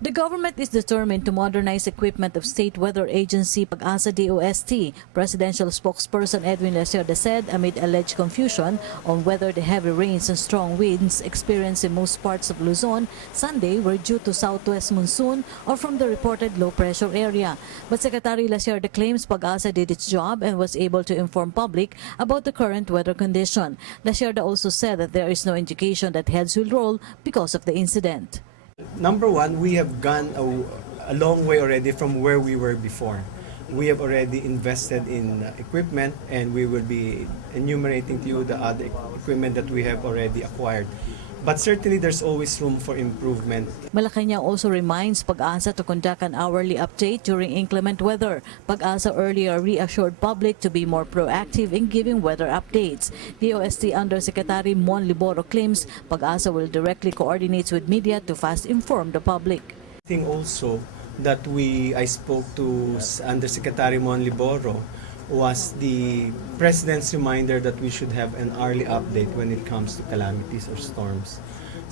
The government is determined to modernize equipment of State Weather Agency Pag-asa DOST, Presidential spokesperson Edwin Lacerda said amid alleged confusion on whether the heavy rains and strong winds experienced in most parts of Luzon Sunday were due to southwest monsoon or from the reported low-pressure area. But Secretary Lacerda claims Pag-asa did its job and was able to inform public about the current weather condition. Lacerda also said that there is no indication that heads will roll because of the incident. Number one, we have gone a long way already from where we were before. We have already invested in equipment, and we will be enumerating to you the other equipment that we have already acquired. But certainly there's always room for improvement. Malacanang also reminds Pag-asa to conduct an hourly update during inclement weather. Pag-asa earlier reassured public to be more proactive in giving weather updates. DOST Undersecretary Mon Liboro claims Pag-asa will directly coordinate with media to fast inform the public. I think also that I spoke to Undersecretary Mon Liboro was the President's reminder that we should have an early update when it comes to calamities or storms.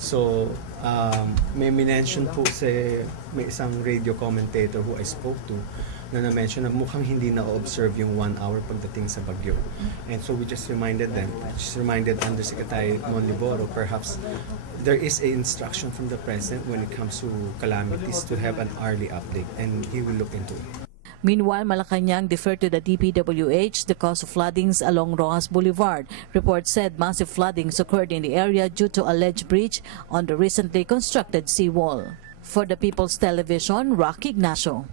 So, may mention po may isang radio commentator who I spoke to na-mention na mukhang hindi na-observe yung 1 hour pagdating sa bagyo. And so we just reminded Undersecretary Mon Liboro, perhaps there is a instruction from the President when it comes to calamities to have an early update, and he will look into it. Meanwhile, Malacanang deferred to the DPWH the cause of floodings along Rojas Boulevard. Reports said massive floodings occurred in the area due to alleged breach on the recently constructed seawall. For the People's Television, Rocky Ignacio.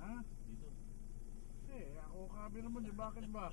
Ha? Dito. Ako kabi naman, bakit ba?